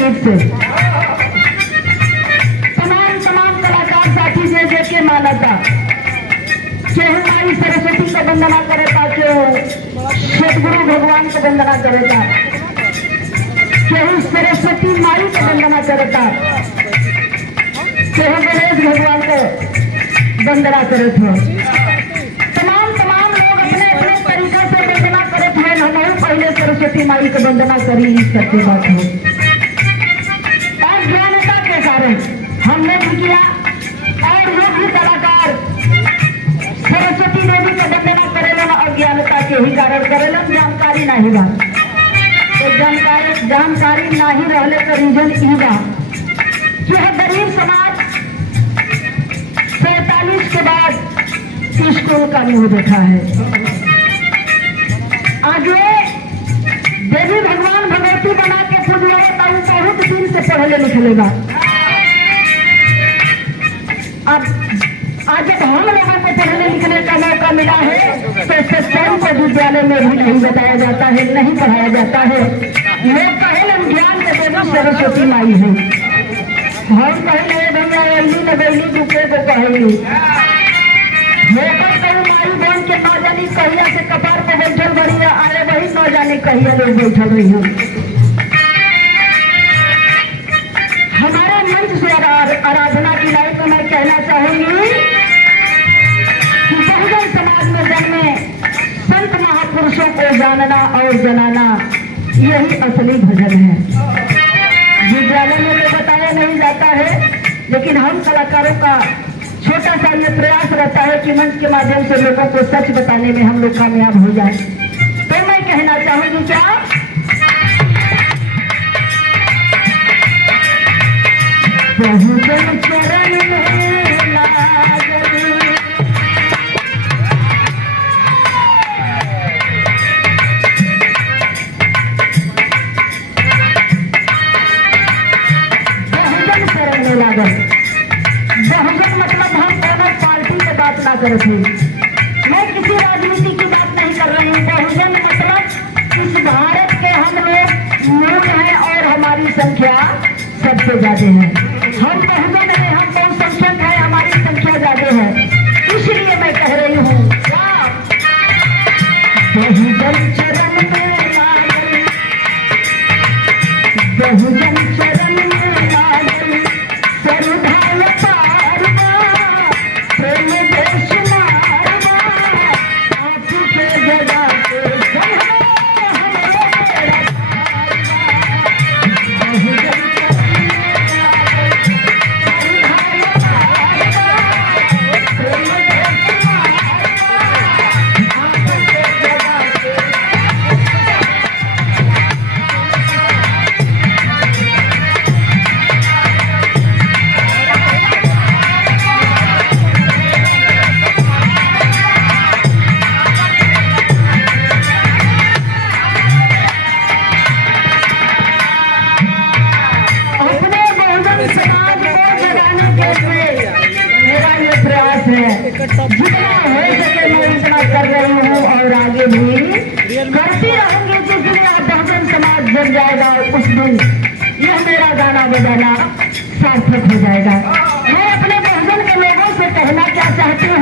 तरकीब से तमाम कलाकार साथी जे के मानता केहू माई सरस्वती का वंदना करता, केहू सतगुरु भगवान का वंदना करता, केहू सरस्वती माई का वंदना करता, केहू गणेश भगवान का वंदना करत हो। तमाम लोग अपने अपने तरीका से वंदना करत है। हम पहले सरस्वती माई का वंदना करी सत्य बात हो। और ज्ञानता के कारण हमने भी किया और योग्य कलाकार सरस्वती देवी का वंदना करेला, अज्ञानता के ही कारण करेला, जानकारी नहीं बा। तो जानकारी नहीं रहले तो रीजन ई बा कि गरीब समाज 47 के बाद स्कूल का मुंह देखा है। आगे देवी भगवान भगवती बना के पूजा बहुत दिन से पढ़ले लिखले बा। अब आज जब हम लोगों को पढ़ने लिखने का मौका मिला है तो सत्संग को विद्यालय में भी नहीं बताया जाता है, नहीं पढ़ाया जाता है। लोग कहे ज्ञान के देवी सरस्वती माई है। हम कहे भैया अली लगैली दूसरे को कहेली माई बन के न जानी कहिया से कपार पर बैठल बड़ी आए वही न जाने कहिया लोग बैठल रही हम। हमारे मंच से आराधना की लाइफ को मैं कहना चाहूंगी कि बहुजन समाज में जन्मे संत महापुरुषों को जानना और जनाना यही असली भजन है। विद्यालय में तो बताया नहीं जाता है, लेकिन हम कलाकारों का छोटा सा ये प्रयास रहता है कि मंच के माध्यम से लोगों को सच बताने में हम लोग कामयाब हो जाए। तो मैं कहना चाहूंगी क्या बहुजन चरण में लागल बहुजन मतलब हम दोनों पार्टी की बात ना करते, मैं किसी राजनीति की बात नहीं कर रही हूँ। बहुजन मतलब इस भारत के हम लोग मूल हैं और हमारी संख्या सबसे ज्यादा है। हम बहुजन हैं, हम बहुसंख्यक हैं, हमारी संख्या ज्यादा है। इसलिए मैं कह रही हूँ बहुजन चरण में लागल, बहुजन चरण में लागल सरधाय पारवा प्रेम देश मारवा आपके जगह पे जितना हो सके मैं इतना कर रही हूँ और आगे भी करती रहूंगी। जिस दिन बहुजन समाज बन जाएगा उस दिन यह मेरा गाना बजाना सार्थक हो जाएगा। मैं अपने बहुजन के लोगों से कहना क्या चाहती हूँ,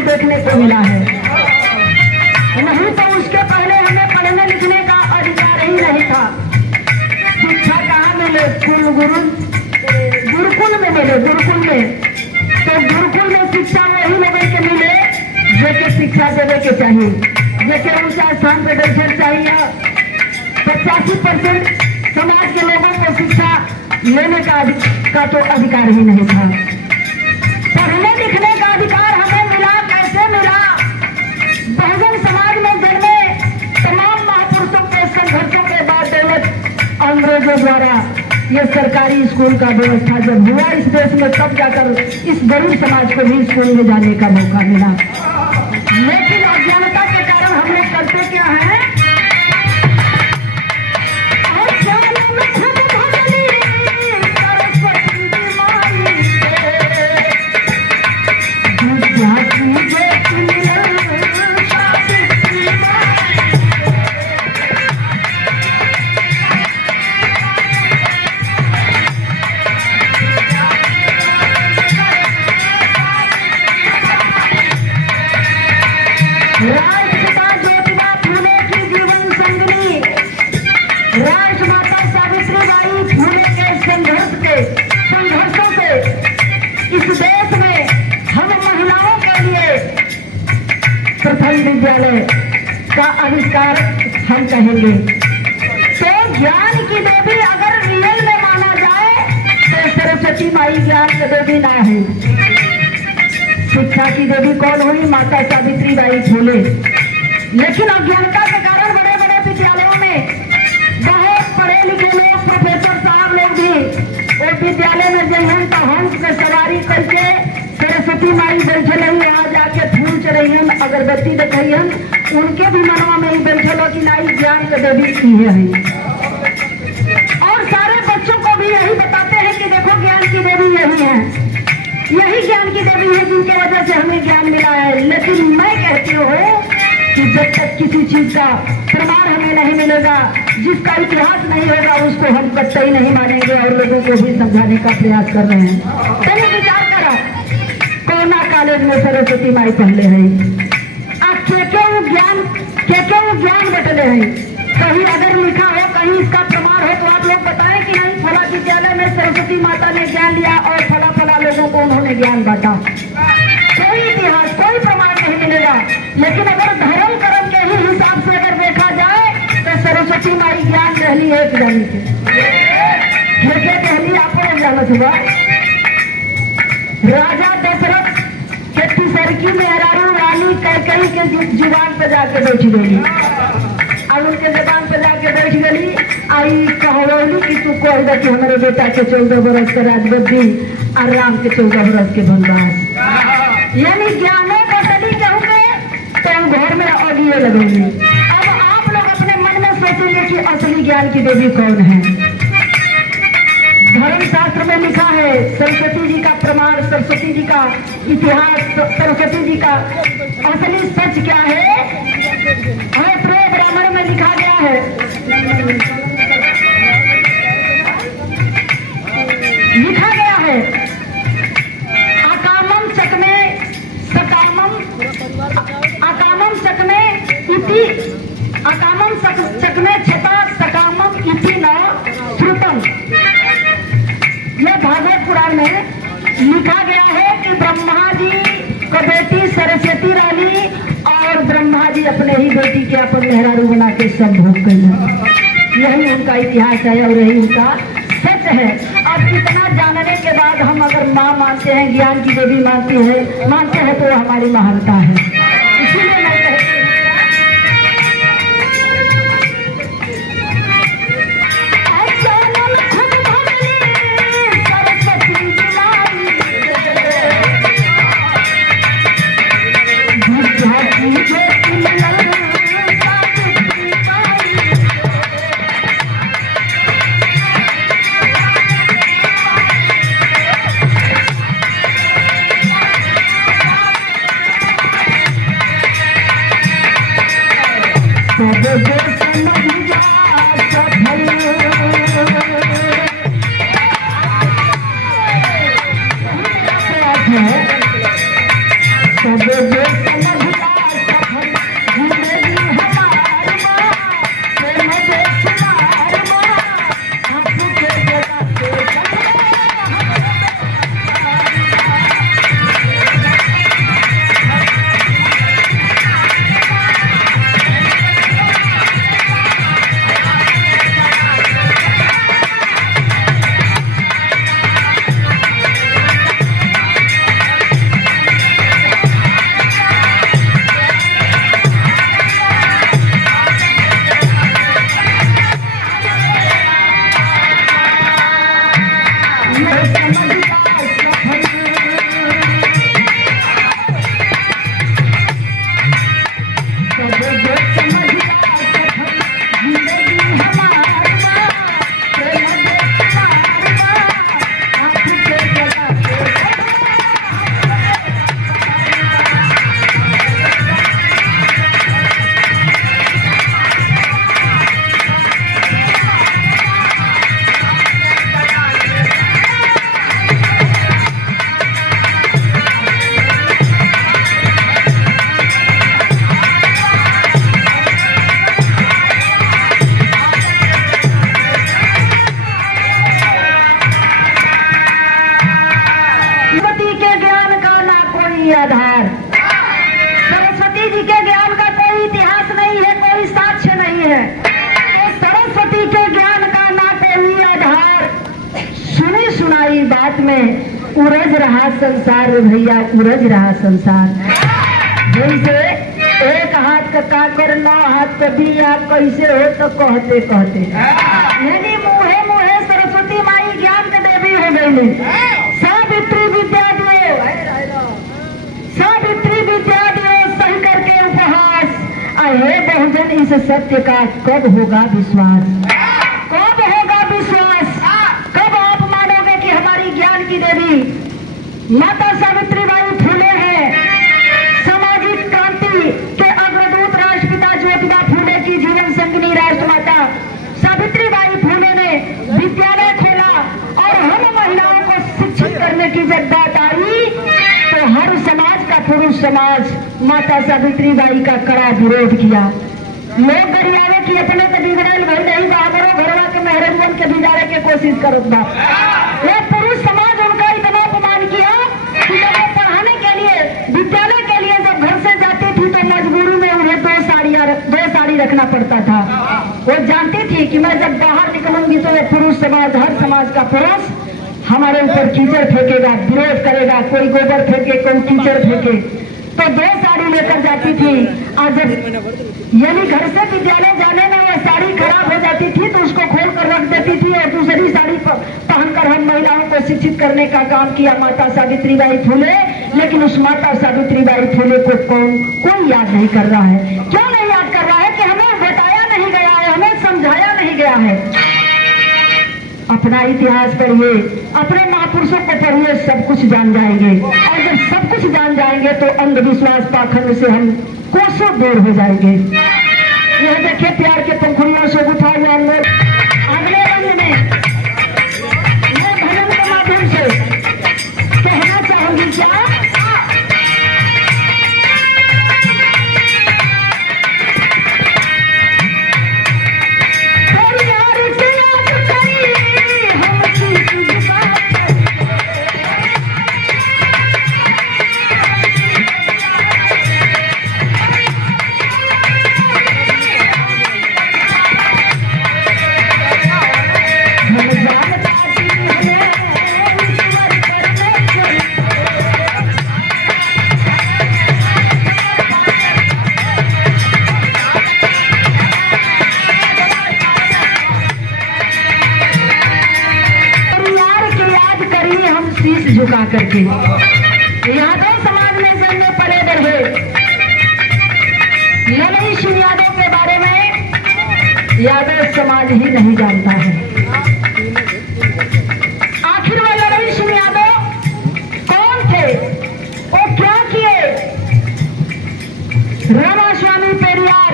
देखने को मिला है, नहीं तो उसके पहले हमें पढ़ने लिखने का अधिकार ही नहीं था। शिक्षा कहाँ मिले? गुरुकुल में मिले। गुरुकुल में तो गुरुकुल में शिक्षा वही लोगों के मिले जो के शिक्षा देवे के चाहिए, जैसे ऊंचा स्थान पर बैठे चाहिए। 85% समाज के लोगों को शिक्षा लेने का तो अधिकार ही नहीं था। पढ़ने लिखने का अधिकार हमें मिला, कैसे मिला? बहुजन समाज में जन्मे तमाम महापुरुषों के संघर्षों के बाद दौलत अंग्रेजों द्वारा ये सरकारी स्कूल का व्यवस्था जब हुआ इस देश में, तब जाकर इस गरीब समाज को भी स्कूल में जाने का मौका मिला। लेकिन अज्ञानता के कारण हम लोग करते क्या है? राष्ट्रपिता ज्योतिबा फूले की जीवन संगिनी राष्ट्रमाता सावित्रीबाई फूले के संघर्षों से इस देश में हम महिलाओं के लिए प्रथम विद्यालय का आविष्कार हम कहेंगे। तो ज्ञान की देवी अगर रियल में माना जाए तो सरस्वती माई ज्ञान की देवी ना है। शिक्षा की देवी कौन हुई? माता सावित्रीबाई फूले। लेकिन अज्ञानता के कारण बड़े बड़े विद्यालयों में बहुत पढ़े लिखे लोग, प्रोफेसर साहब लोग भी वो विद्यालय में जइहन तो हंस में सवारी करके सरस्वती माई बैठे रही, वहाँ जाके फूल चढ़ैहन, अगरबत्ती देखैहन, उनके भी मनवा में ही बैठल कि नाई ज्ञान के देवी इहे है। और सारे बच्चों को भी यही बताते हैं कि देखो ज्ञान की देवी यही है, यही ज्ञान की देवी है जिनकी वजह से हमें ज्ञान मिला है। लेकिन मैं कहती हूँ कि जब तक किसी चीज का प्रमाण हमें नहीं मिलेगा, जिसका इतिहास नहीं होगा, उसको हम कतई नहीं मानेंगे और लोगों को भी समझाने का प्रयास कर रहे हैं। चलिए विचार करो, कोरोना कॉलेज में सरस्वती माई पढ़ले है, के ज्ञान बटले हैं। कहीं अगर लिखा हो, कहीं इसका प्रमाण हो तो आप लोग बताएं कि नहीं फला विद्यालय में सरस्वती माता ने ज्ञान लिया और फला फला लोगों को उन्होंने ज्ञान बांटा। कोई इतिहास, कोई प्रमाण नहीं मिलेगा। लेकिन अगर धर्म कर्म के ही हिसाब से अगर देखा जाए तो सरस्वती माई ज्ञान रहली एक जानी के कहली आपने जानत हुआ। राजा दशरथ के तिसरकी मेहरारू वाली कैकई के जुबान पे जाके बैठ गई, अब उनके जबान पे जाके बैठ गई। आई कहवली कि तू कह दे कि हमारे बेटा के 14 बरस के राजगद्दी और राम के 14 बरस के वनवास, यानी ज्ञानो बदली कहूँगे तो हम घर में अगिए लगेंगे। अब आप लोग अपने मन में सोचेंगे कि असली ज्ञान की देवी कौन है? धर्मशास्त्र में लिखा है सरस्वती जी का प्रमाण, सरस्वती जी का इतिहास, सरस्वती जी का असली सच क्या है? ब्राह्मण में लिखा गया है, लिखा गया है अकामम चकमे सकामम, अकामम चकमे इति, अकामम चकमे छता सकामम इति न श्रुतम। यह भागवत पुराण में लिखा गया है कि ब्रह्मा जी को बेटी सरस्वती रानी और ब्रह्मा जी अपने ही बेटी के अपन मेहरारू बना के सब भोग गए। यही उनका इतिहास है और यही उनका सच है। अब इतना जानने के बाद हम अगर माँ मानते हैं, ज्ञान की देवी मानते हैं तो हमारी महानता है। इसीलिए मैं कहती हूँ में उरज रहा संसार रे भैया, उरज रहा संसार। जैसे एक हाथ का कर 9 हाथ का दिया कैसे हो तो कहते कहते यानी मुहे मुहे सरस्वती माई ज्ञान के देवी हो गई। सावित्री विद्या दियो, सावित्री विद्या दियो सही करके उपहास। अरे बहुजन इस सत्य का कब होगा विश्वास, कब होगा विश्वास, कब आप मानोगे कि हमारी ज्ञान की देवी माता सावित्री बाई फूले हैं, सामाजिक क्रांति के अग्रदूत राष्ट्रपिता ज्योतिबा फूले की जीवन संगिनी राष्ट्रमाता सावित्री बाई फूले ने विद्यालय खोला और हम महिलाओं को शिक्षित करने की जब बात आई तो हर समाज का पुरुष समाज माता सावित्री बाई का कड़ा विरोध किया। लोग गरियावे की अपने तो बिगड़ेल भाई नहीं बाबरो घरवा के मेहरबान के बिगाड़े के कोशिश करो बा। ये पुरुष समाज उनका इतना अपमान किया कि जब वो पढ़ाने के लिए विद्यालय के लिए जब घर से जाती थी तो मजबूरी में उन्हें 2 साड़ी रखना पड़ता था। वो जानती थी कि मैं जब बाहर निकलूंगी तो ये पुरुष समाज, हर समाज का पुरुष हमारे ऊपर कीचड़ फेंकेगा, विरोध करेगा, कोई गोबर फेंके कोई कीचड़ फेंके, तो 2 साड़ी लेकर जाती थी। आज जब यानी घर से विद्यालय जाने में वो साड़ी खराब हो जाती थी तो उसको खोल कर रख देती थी और दूसरी साड़ी पहनकर हम महिलाओं को शिक्षित करने का काम किया माता सावित्री बाई फूले। लेकिन उस माता सावित्री बाई फूले को कोई याद नहीं कर रहा है। क्यों नहीं याद कर रहा है कि हमें बताया नहीं गया है, हमें समझाया नहीं गया है। अपना इतिहास पढ़िए, अपने महापुरुषों को पढ़िए, सब कुछ जान जाएंगे। और जब सब कुछ जान जाएंगे तो अंधविश्वास पाखंड से हम कोसों दूर हो जाएंगे। यह देखिए प्यार के पंखुड़ियों से उठा हुआ अनमोल अगले रंग में मैं भजन के माध्यम से कहना चाहूंगी क्या झुका करके यादव समाज में जन्मे पले बढ़े। ललई सिंह यादव के बारे में यादव समाज ही नहीं जानता है। आखिर वो ललई सिंह यादव कौन थे, वो क्या किए? रामास्वामी पेरियार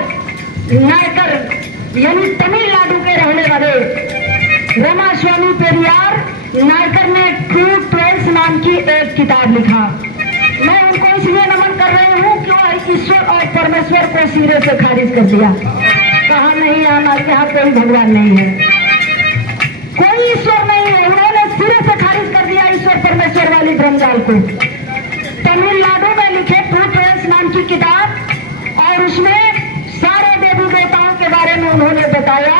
नायकर यानी तमिलनाडु के रहने वाले रामास्वामी पेरियार नायकर ने ट्रू ट्रेल्स नाम की एक किताब लिखा। मैं उनको इसलिए नमन कर रही हूँ कि वह ईश्वर और परमेश्वर को सिरे से खारिज कर दिया। कहा नहीं यहाँ कोई भगवान नहीं है, कोई ईश्वर नहीं है। उन्होंने सिरे से खारिज कर दिया ईश्वर परमेश्वर वाली भ्रमजाल को। तमिलनाडु में लिखे ट्रू ट्रेल्स नाम की किताब और उसमें सारे देवी देवताओं के बारे में उन्होंने बताया।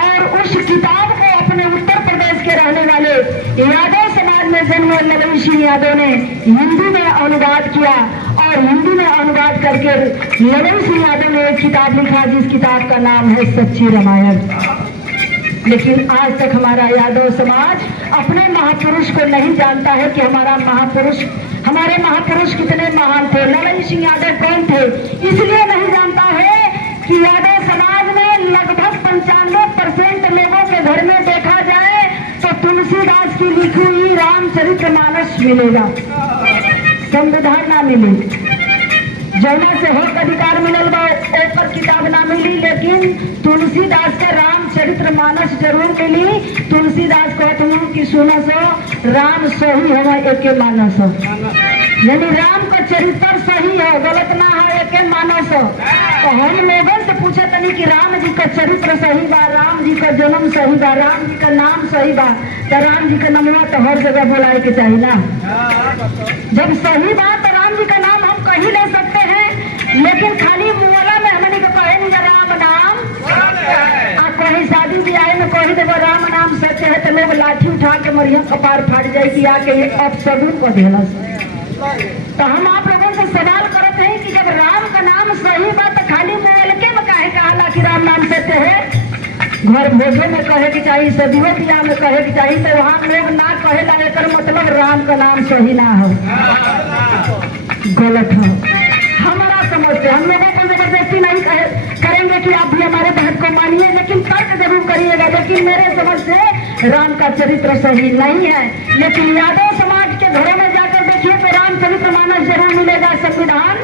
और उस किताब को अपने उत्तर प्रदेश के रहने वाले यादव समाज में जन्मे ललई सिंह यादव ने हिंदी में अनुवाद किया और हिंदी में अनुवाद करके ललई सिंह यादव ने एक किताब लिखा जिस किताब का नाम है सच्ची रामायण। लेकिन आज तक हमारा यादव समाज अपने महापुरुष को नहीं जानता है कि हमारे महापुरुष कितने महान थे। ललई सिंह यादव कौन थे इसलिए नहीं जानता है कि यादव समाज में लगभग 95% लोगों के घर में देखा जाए तो तुलसीदास की लिखी हुई रामचरितमानस मिलेगा, संविधान ना मिले। जौना से हक अधिकार मिलल बा ओपर किताब ना मिली, लेकिन तुलसीदास का रामचरितमानस जरूर मिली। तुलसीदास कहते हैं कि सुनो सो राम सही है एके मानस, यानी राम का चरित्र सही है, गलत ना है, एके मानस। तो हम लोगों से पूछे तनी कि राम जी का चरित्र सही बा, राम जी का जन्म सही बा, राम जी का नाम सही बा, तो राम जी का नमवा तो हर जगह बोलाए के चाहिए ना। जब सही बात तो राम जी का नाम हम कहीं ले सकते हैं, लेकिन खाली मुआला में हमने कहे नहीं राम नाम, आप कहीं शादी ब्याह में कही देव राम नाम सच है तो लोग लाठी उठा के मरियम कपार फाट जाए कि आके ये अब सबूर को देला। तो हम आप लोगों से सवाल करते हैं कि जब राम का नाम सही बात तो खाली मोबाइल में काहे कहाला कि राम नाम सत्य है? घर भोजों में कहे की चाहिए, सदियों बिया में कहे की चाहिए, तो वहाँ लोग ना कहे ला कर मतलब राम का नाम सही ना हो, गलत हो। हमारा समझ से हम लोगों को जबरदस्ती नहीं करेंगे कि आप भी हमारे बात को मानिए, लेकिन तर्क जरूर करिएगा। लेकिन मेरे समझ से राम का चरित्र सही नहीं है। लेकिन यादव समाज के घरों में जाकर देखिए तो रामचरित्र मानस जरूर मिलेगा, संविधान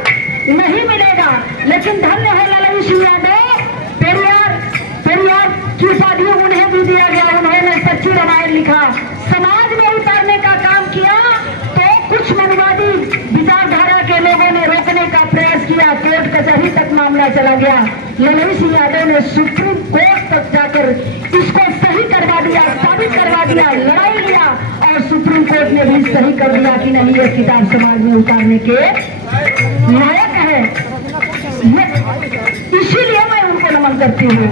नहीं मिलेगा। लेकिन धन्य है लालू सिंह यादव, पेरियार की उपाधि उन्हें भी दिया गया। उन्होंने सच्ची रामायण लिखा, समाज में उतारने का काम किया। तो कुछ मनवादी विचारधारा के लोगों ने रोकने का प्रयास किया, कोर्ट कचहरी तक मामला चला गया। लालू सिंह यादव ने सुप्रीम कोर्ट तक जाकर इसको सही करवा दिया, साबित करवा दिया, लड़ाई लिया और सुप्रीम कोर्ट ने भी सही कर दिया कि नहीं, ये किताब समाज में उतारने के लायक है। इसीलिए मैं उनको नमन करती हूँ।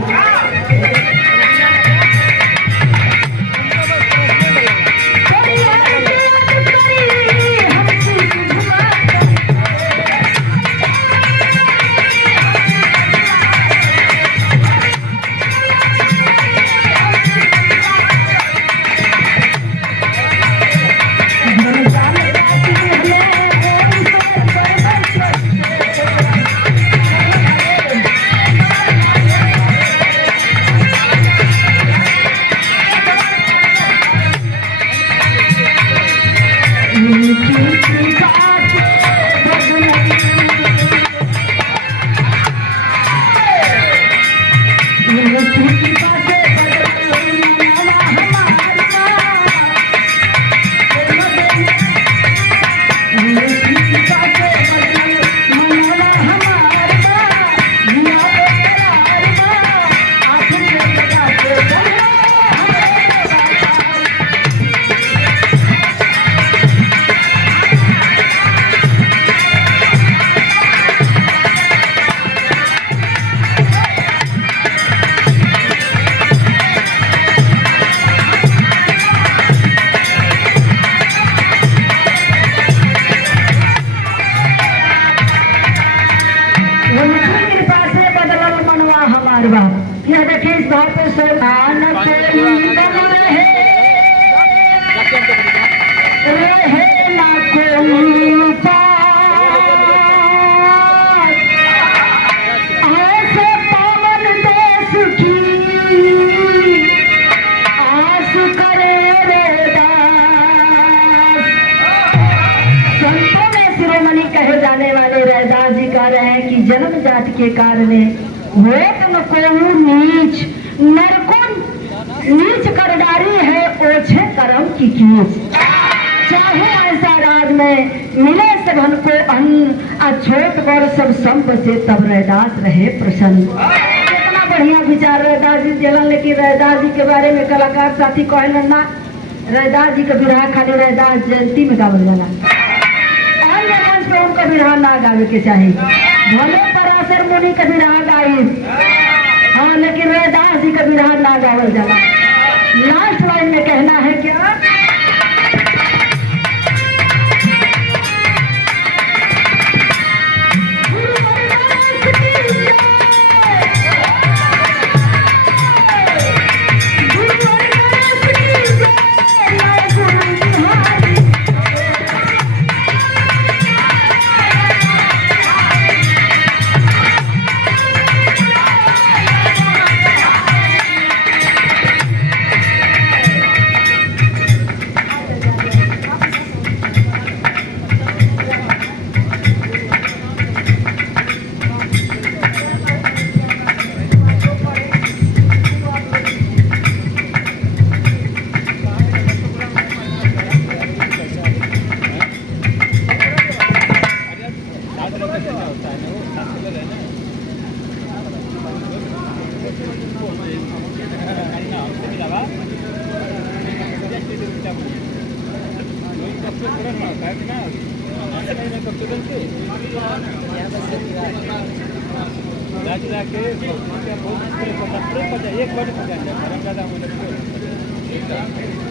जन्म जाति के कारण होत न कोहू नीच, नरको नीच कर डारी है ओछे करम की कीच। चाहे ऐसा राज में मिले सबन को अन्न, छोट बड़ सब संप से तब रैदास रहे प्रसन्न। कितना बढ़िया विचार रैदास जी दिलन। लेकिन रैदास जी के बारे में कलाकार साथी कहलन ना, रैदास जी का विरहा खाली रैदास जयंती में गावल जाला, अन्य मंच पे उनका विरहा ना गावे के चाहिए। भले पराशर मुनि का विरहा गाई, हाँ, लेकिन रैदास जी का विरहा ना गावल जाला। लास्ट लाइन में कहना है क्या,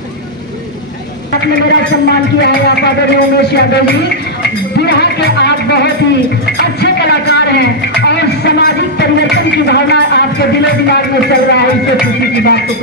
एक आपने मेरा सम्मान किया है। आप आदरणीय उमेश यादव जी, बिरहा के आप बहुत ही अच्छे कलाकार हैं और सामाजिक परिवर्तन की भावना आपके दिलो दिमाग में चल रहा है, इससे खुशी की बात तो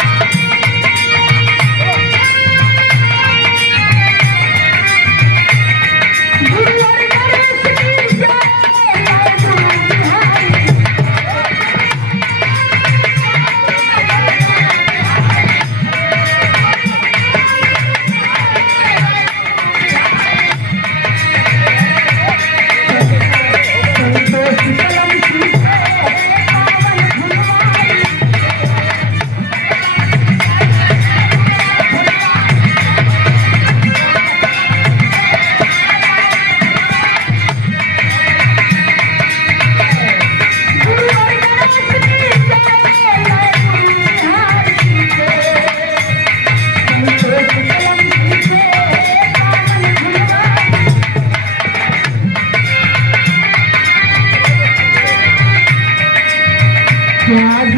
क्या